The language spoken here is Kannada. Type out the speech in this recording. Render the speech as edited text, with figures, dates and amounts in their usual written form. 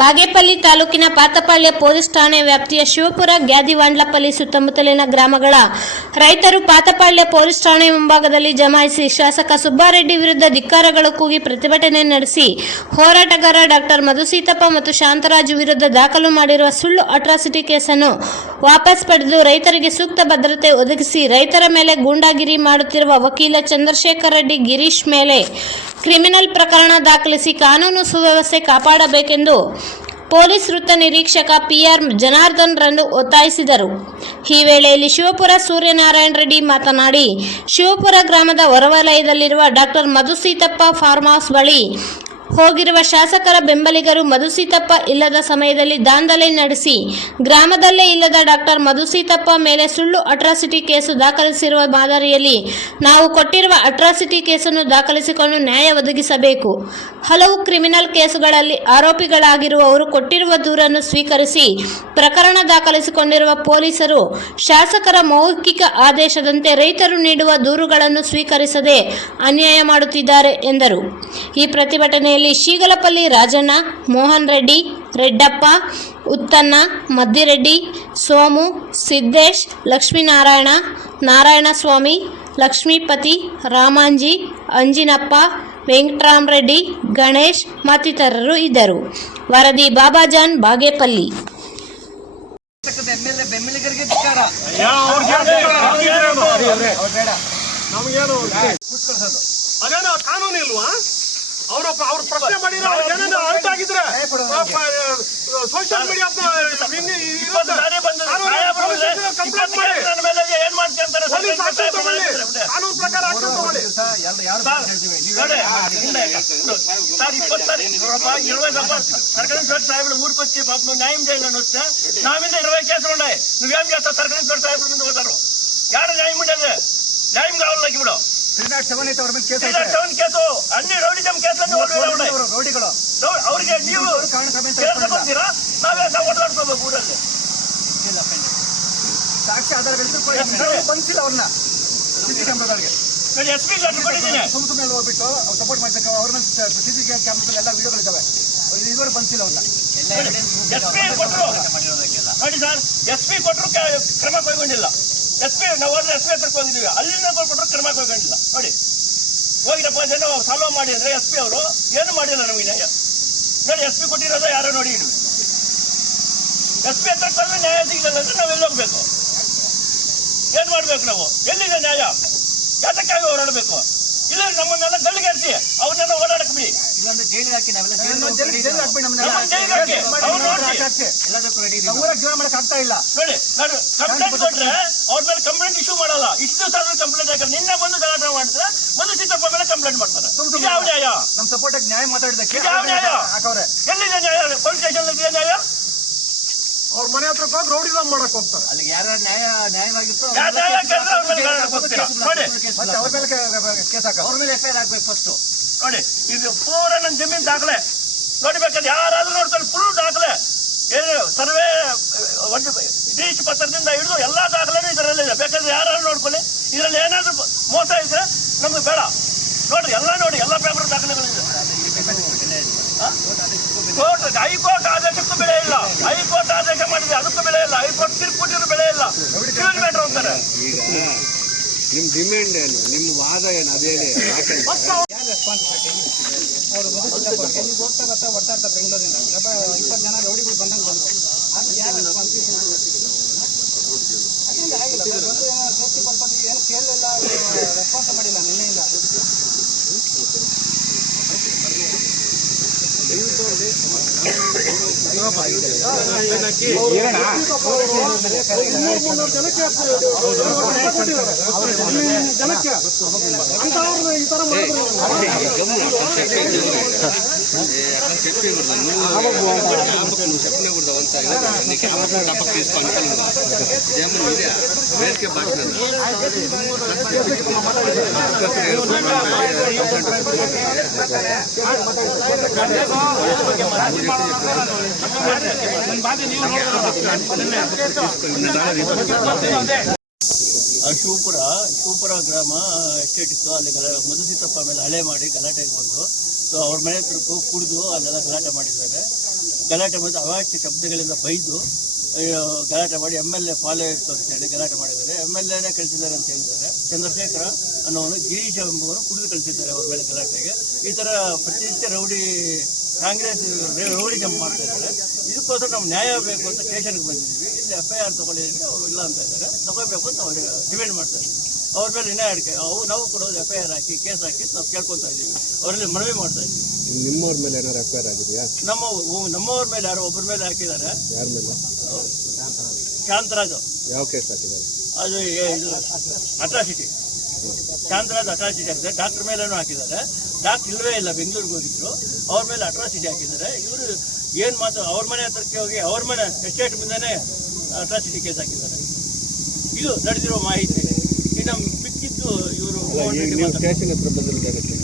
ಬಾಗೇಪಲ್ಲಿ ತಾಲೂಕಿನ ಪಾತಪಾಳ್ಯ ಪೊಲೀಸ್ ಠಾಣೆ ವ್ಯಾಪ್ತಿಯ ಶಿವಪುರ, ಗ್ಯಾದಿವಾಂಡ್ಲಪಲ್ಲಿ ಸುತ್ತಮುತ್ತಲಿನ ಗ್ರಾಮಗಳ ರೈತರು ಪಾತಪಾಳ್ಯ ಪೊಲೀಸ್ ಠಾಣೆ ಮುಂಭಾಗದಲ್ಲಿ ಜಮಾಯಿಸಿ ಶಾಸಕ ಸುಬ್ಬಾರೆಡ್ಡಿ ವಿರುದ್ಧ ಧಿಕ್ಕಾರಗಳು ಕೂಗಿ ಪ್ರತಿಭಟನೆ ನಡೆಸಿ ಹೋರಾಟಗಾರ ಡಾಕ್ಟರ್ ಮಧುಸೀತಪ್ಪ ಮತ್ತು ಶಾಂತರಾಜು ವಿರುದ್ಧ ದಾಖಲು ಮಾಡಿರುವ ಸುಳ್ಳು ಅಟ್ರಾಸಿಟಿ ಕೇಸನ್ನು ವಾಪಸ್ ಪಡೆದು ರೈತರಿಗೆ ಸೂಕ್ತ ಭದ್ರತೆ ಒದಗಿಸಿ ರೈತರ ಮೇಲೆ ಗೂಂಡಾಗಿರಿ ಮಾಡುತ್ತಿರುವ ವಕೀಲ ಚಂದ್ರಶೇಖರ್ ರೆಡ್ಡಿ ಗಿರೀಶ್ ಮೇಲೆ ಕ್ರಿಮಿನಲ್ ಪ್ರಕರಣ ದಾಖಲಿಸಿ ಕಾನೂನು ಸುವ್ಯವಸ್ಥೆ ಕಾಪಾಡಬೇಕೆಂದು ಪೊಲೀಸ್ ವೃತ್ತ ನಿರೀಕ್ಷಕ ಪಿಆರ್ ಜನಾರ್ದನ್ ರನ್ನು ಒತ್ತಾಯಿಸಿದರು. ಈ ವೇಳೆಯಲ್ಲಿ ಶಿವಪುರ ಸೂರ್ಯನಾರಾಯಣ ರೆಡ್ಡಿ ಮಾತನಾಡಿ, ಶಿವಪುರ ಗ್ರಾಮದ ಹೊರವಲಯದಲ್ಲಿರುವ ಡಾಕ್ಟರ್ ಮಧುಸೀತಪ್ಪ ಫಾರ್ಮ್ ಹೌಸ್ ಬಳಿ ಹೋಗಿರುವ ಶಾಸಕರ ಬೆಂಬಲಿಗರು ಮಧುಸೀತಪ್ಪ ಇಲ್ಲದ ಸಮಯದಲ್ಲಿ ದಾಂಧಲೆ ನಡೆಸಿ ಗ್ರಾಮದಲ್ಲೇ ಇಲ್ಲದ ಡಾಕ್ಟರ್ ಮಧುಸೀತಪ್ಪ ಮೇಲೆ ಸುಳ್ಳು ಅಟ್ರಾಸಿಟಿ ಕೇಸು ದಾಖಲಿಸಿರುವ ಮಾದರಿಯಲ್ಲಿ ನಾವು ಕೊಟ್ಟಿರುವ ಅಟ್ರಾಸಿಟಿ ಕೇಸನ್ನು ದಾಖಲಿಸಿಕೊಂಡು ನ್ಯಾಯ ಒದಗಿಸಬೇಕು. ಹಲವು ಕ್ರಿಮಿನಲ್ ಕೇಸುಗಳಲ್ಲಿ ಆರೋಪಿಗಳಾಗಿರುವವರು ಕೊಟ್ಟಿರುವ ದೂರನ್ನು ಸ್ವೀಕರಿಸಿ ಪ್ರಕರಣ ದಾಖಲಿಸಿಕೊಂಡಿರುವ ಪೊಲೀಸರು ಶಾಸಕರ ಮೌಖಿಕ ಆದೇಶದಂತೆ ರೈತರು ನೀಡುವ ದೂರುಗಳನ್ನು ಸ್ವೀಕರಿಸದೆ ಅನ್ಯಾಯ ಮಾಡುತ್ತಿದ್ದಾರೆ ಎಂದರು. ಈ ಪ್ರತಿಭಟನೆಯಲ್ಲಿ ಶೀಗಲಪಲ್ಲಿ ರಾಜಣ್ಣ, ಮೋಹನ್ ರೆಡ್ಡಿ, ರೆಡ್ಡಪ್ಪ, ಉತ್ತನ್ನ, ಮದ್ದಿರೆಡ್ಡಿ, ಸೋಮು, ಸಿದ್ದೇಶ್, ಲಕ್ಷ್ಮೀನಾರಾಯಣ, ನಾರಾಯಣಸ್ವಾಮಿ, ಲಕ್ಷ್ಮೀಪತಿ, ರಾಮಾಂಜಿ, ಅಂಜಿನಪ್ಪ, ವೆಂಕಟರಾಮರೆಡ್ಡಿ, ಗಣೇಶ್ ಮತ್ತಿತರರು ಇದ್ದರು. ವರದಿ ಬಾಬಾಜಾನ್, ಬಾಗೇಪಲ್ಲಿ. ಅದೇನೋ ಕಾನೂನು ಇಲ್ವಾ? ಅವ್ರು ಪ್ರಶ್ನೆ ಮಾಡಿದ್ರೆ ಏನೇನು ಅರ್ಥ ಆಗಿದ್ರೆ ಸೋಷಿಯಲ್ ಮೀಡಿಯಾ ಕಾನೂನು ಪ್ರಕಾರ సాహెబులు ఊరికి వచ్చి పాపం న్యాయం చేయాలని వస్తే నా మీద 20 కేసులు ఉన్నాయి. నువ్వేం చేస్తావు? సర్కారీ సాహెబుల ముందు పోతారు. యాడ న్యాయం ఉండేది? న్యాయం కావాలి నాకు ఇప్పుడు. 307 కేసు అన్ని రౌಡಿಸಂ ಕೇಸಲ್ಲಿ ఉన్నాయి. ಅವ್ರಿಗೆ ನೀವು ಕೇಳ್ತೀರಾ? ನಾವೇ ಓಡಾಡ್ಕೋಬೇಕು ಊರಲ್ಲಿ. ಸಾಕ್ಷಿ ಆಧಾರಗಳಿದ್ದು ಬಂದಿಲ್ಲ ಅವ್ರನ್ನ ಸಿಸಿ ಕ್ಯಾಮ್ರಾಗಳಿಗೆ SP ಲೆಟರ್ ಕೊಟ್ಟಿದ್ದೀನಿ. ಸುಮ್ಮನೆ ಹೋಗ್ಬಿಟ್ಟು ಸಪೋರ್ಟ್ ಮಾಡ್ತಕ್ಕ ಅವ್ರ ಸಿಸಿ ಕ್ಯಾಮ್ರಾದಲ್ಲಿ ಎಲ್ಲ ವಿಡಿಯೋಗಳಿದ್ದಾವೆ. ಇದುವರೆಗೆ ಬಂದಿಲ್ಲ ಅವ್ರನ್ನ SP ಕೊಟ್ಟರು ನೋಡಿ ಸರ್. SP ಕೊಟ್ಟರು ಕ್ರಮ ಕೈಗೊಂಡಿಲ್ಲ. SP ನಾವು SP ಹತ್ರಕ್ಕೆ ಹೋಗಿದ್ದೀವಿ, ಅಲ್ಲಿಂದ ಕೊಟ್ಟರು ಕ್ರಮ ಕೈಗೊಂಡಿಲ್ಲ. ನೋಡಿ ಹೋಗಿರಪ್ಪ ಜನ ಸಾಲ್ವ್ ಮಾಡಿ ಅಂದ್ರೆ SP ಅವರು ಏನು ಮಾಡಿಲ್ಲ ನಮಗೆ ನ್ಯಾಯ. ನೋಡಿ SP ಕೊಟ್ಟಿರೋದು ಯಾರೋ ನೋಡಿ. SP ಹತ್ರಕ್ಕೆ ಬಂದ್ರೆ ನ್ಯಾಯ ಸಿಗಲಿಲ್ಲ ಅಂದ್ರೆ ನಾವೆಲ್ಲ ಹೋಗ್ಬೇಕು. ಏನ್ ಮಾಡ್ಬೇಕು ನಾವು? ಎಲ್ಲಿದೆ ನ್ಯಾಯ? ಯಾತಕ್ಕಾಗಿ ಹೋರಾಡಬೇಕು? ಇಲ್ಲ ನಮ್ಮನ್ನೆಲ್ಲ ಗಲ್ಲಿಗೆ ಹಾಕಿ ಅವ್ರನ್ನೆಲ್ಲ ಓಡಾಡಕ್ ಬಿಡಿ. ಜೈಲಿಗೆ ಹಾಕಿ ನಾವೆಲ್ಲ ಆಗ್ತಾ ಇಲ್ಲ. ನೋಡಿ ಕಂಪ್ಲೇಂಟ್ ಕೊಟ್ರೆ ಅವ್ರ ಮೇಲೆ ಕಂಪ್ಲೇಂಟ್ ಇಶ್ಯೂ ಮಾಡಲ್ಲ. ಇಷ್ಟು ದಿವಸ ಆದ್ರೂ ಕಂಪ್ಲೇಂಟ್ ಹಾಕಿ ನಿನ್ನೆ ಬಂದು ಗಲಾಟೆ ಮಾಡಿದ್ರೆ ಮಧುಸೀತಪ್ಪ ಮೇಲೆ ಕಂಪ್ಲೇಂಟ್ ಮಾಡ್ತಾರೆ. ಯಾವ ನ್ಯಾಯ? ನಮ್ಮ ಸಪೋರ್ಟ್ ನ್ಯಾಯ ಮಾತಾಡಿದಕ್ಕೆ ಯಾವ ನ್ಯಾಯ? ಎಲ್ಲಿದೆ ನ್ಯಾಯ? ಪೊಲೀಸ್ ಸ್ಟೇಷನ್ ಇದೆ ನ್ಯಾಯ? ಅವ್ರ ಮನೆ ಹತ್ರ ಹೋಗಿ ರೌಡಿಸಂ ಮಾಡಕ್ ಹೋಗ್ತಾರೆ. ಅಲ್ಲಿಗೆ ಯಾರು ನ್ಯಾಯವಾಗಿತ್ತು ಅವ್ರ ಮೇಲೆ ಕೇಸ್ ಹಾಕ, ಅವ್ರ ಮೇಲೆ FIR ಹಾಕ್ಬೇಕು ಫಸ್ಟ್. ನೋಡಿ ಇದು ಪೂರ ನನ್ನ ಜಮೀನ್ ದಾಖಲೆ ನೋಡ್ಬೇಕಾದ್ರೆ ಯಾರಾದ್ರೂ ನೋಡ್ತಾರೆ. ಫುಲ್ ದಾಖಲೆ ಏನು ಸರ್ವೆ ಒಂದು ಡೀಚ್ ಪತ್ರದಿಂದ ಹಿಡಿದು ಎಲ್ಲಾ ದಾಖಲೆನೂ ಇದರಲ್ಲಿದೆ. ಬೇಕಾದ್ರೆ ಯಾರು ನೋಡ್ಕೊಳ್ಳಿ. ಇದರಲ್ಲಿ ಏನಾದ್ರೂ ಮೋಸ ಇದ್ರೆ ನಮ್ಗೆ ಬೇಡ. ನೋಡ್ರಿ ಎಲ್ಲ ನೋಡಿ, ಎಲ್ಲ ಪೇಪರ್ ದಾಖಲೆಗಳಿದೆ. ಹೈಕೋರ್ಟ್ ಆದೇಶಕ್ಕೂ ಬೆಲೆ ಇಲ್ಲ. ಹೈಕೋರ್ಟ್ ಆದೇಶ ಮಾಡಿದೆ ಅದಕ್ಕೂ ಬೆಲೆ ಇಲ್ಲ. ಹೈಕೋರ್ಟ್ ತೀರ್ಪು ಕೊಟ್ಟಿರೋ ಬೆಲೆ ಇಲ್ಲ. ಸಿವಿಲ್ ಮ್ಯಾಟರ್ ಹೋಗ್ತಾರೆ. ನಿಮ್ ಡಿಮ್ಯಾಂಡ್ ಏನು? ನಿಮ್ಮ ವಾದ ಏನು? ಅದು ಹೇಳಿ. ಅವರು ಹೋಗ್ತಾ ಬರ್ತಾ ಬೆಂಗಳೂರಿನ 20 ಜನ ರೌಡಿಗಳು ಬಂದಂಗೆ ಬಂದರು. ಅದು ಯಾರು ರೆಸ್ಪಾನ್ಸಿಬಿಲಿಟಿ? ಅದರಿಂದ ಆಗಿಲ್ಲ. ಸೇಫ್ಟಿ ಪರ್ಪಸ್ ಏನು ಕೇಳಲಿಲ್ಲ, ರೆಸ್ಪಾನ್ಸ್ ಮಾಡಿಲ್ಲ ನಿನ್ನೆಯಿಂದ. ಶಿವಪುರ ಗ್ರಾಮ ಎಸ್ಟೇಟ್ ಇತ್ತು. ಅಲ್ಲಿ ಮಧುಸೀತಪ್ಪ ಮೇಲೆ ಹಳೆ ಮಾಡಿ ಗಲಾಟೆಗೆ ಬಂದು ಅವ್ರ ಮನೆ ಹತ್ರ ಕುಡಿದು ಅಲ್ಲೆಲ್ಲ ಗಲಾಟೆ ಮಾಡಿದ್ದಾರೆ. ಗಲಾಟೆ ಮಾಡಿ ಅವಾಚ್ಯ ಶಬ್ದಗಳಿಂದ ಬೈದು ಗಲಾಟೆ ಮಾಡಿ MLA ಫಾಲೋ ಇತ್ತು ಅಂತೇಳಿ ಗಲಾಟೆ ಮಾಡಿದ್ದಾರೆ. MLAನೇ ಕಳಿಸಿದ್ದಾರೆ ಅಂತ ಹೇಳಿದ್ದಾರೆ. ಚಂದ್ರಶೇಖರ ಅನ್ನೋನು ಗಿರೀಶ್ ಎಂಬುವರು ಕುಡಿದು ಕಳಿಸಿದ್ದಾರೆ ಅವ್ರ ಮೇಲೆ ಗಲಾಟೆಗೆ. ಈ ಥರ ಪ್ರತಿನಿತ್ಯ ಕಾಂಗ್ರೆಸ್ ರೌಡಿ ಜಂಪ್ ಮಾಡ್ತಾ ಇದ್ದಾರೆ. ಇದಕ್ಕೋಸ್ಕರ ನಾವು ನ್ಯಾಯ ಬೇಕು ಅಂತ ಸ್ಟೇಷನ್ಗೆ ಬಂದಿದ್ದೀವಿ. ಇಲ್ಲಿ FIR ತಗೊಳ್ಳಿ ಅಂದರೆ ಅವರು ಇಲ್ಲ ಅಂತ ಇದ್ದಾರೆ. ತಗೋಬೇಕು ಅಂತ ಅವ್ರು ಡಿಮ್ಯಾಂಡ್ ಮಾಡ್ತಾ ಇದ್ದೀವಿ. ಅವ್ರ ಮೇಲೆ ಇನ್ಯಾಯ ಅಡಿಕೆ ನಾವು ಕೂಡ FIR ಹಾಕಿ ಕೇಸ್ ಹಾಕಿ ನಾವು ಕೇಳ್ಕೊತಾ ಇದ್ದೀವಿ. ಅವರಲ್ಲಿ ಮನವಿ ಮಾಡ್ತಾ ಇದ್ದೀವಿ. ನಿಮ್ಮವ್ರ ಮೇಲೆ ಏನಾದ್ರು FIR ಆಗಿದೆಯಾ? ನಮ್ಮವ್ರ ಮೇಲೆ ಯಾರೋ ಒಬ್ಬರ ಮೇಲೆ ಹಾಕಿದ್ದಾರೆ. ಯಾರ ಮೇಲೆ? ಶಾಂತರಾಜು. ಯಾವ ಕೇಸ್ ಹಾಕಿದ್ದಾರೆ? ಅದು ಇದು ಅಟ್ರಾಸಿಟಿ. ಶಾಂತರಾಜ್ ಅಟ್ರಾಸಿಟಿ ಹಾಕಿದ್ದಾರೆ. ಡಾಕ್ಟರ್ ಮೇಲೇನೂ ಹಾಕಿದ್ದಾರೆ. ಡಾಕ್ಟರ್ ಇಲ್ಲವೇ ಇಲ್ಲ, ಬೆಂಗಳೂರಿಗೆ ಹೋಗಿದ್ರು. ಅವ್ರ ಮೇಲೆ ಅಟ್ರಾಸಿಟಿ ಹಾಕಿದ್ದಾರೆ. ಇವರು ಏನು ಮಾತು ಅವ್ರ ಮನೆ ಹತ್ರಕ್ಕೆ ಹೋಗಿ ಅವ್ರ ಮನೆ ಎಸ್ಟೇಟ್ ಮುಂದೆನೇ ಅಟ್ರಾಸಿಟಿ ಕೇಸ್ ಹಾಕಿದ್ದಾರೆ. ಇದು ನಡೆದಿರೋ ಮಾಹಿತಿ. ಇನ್ನು ಮಿಕ್ಕಿದ್ದು ಇವರು ಸ್ಟೇಷನ್ ಹತ್ರ ಬಂದಿರೋದಕ್ಕೆ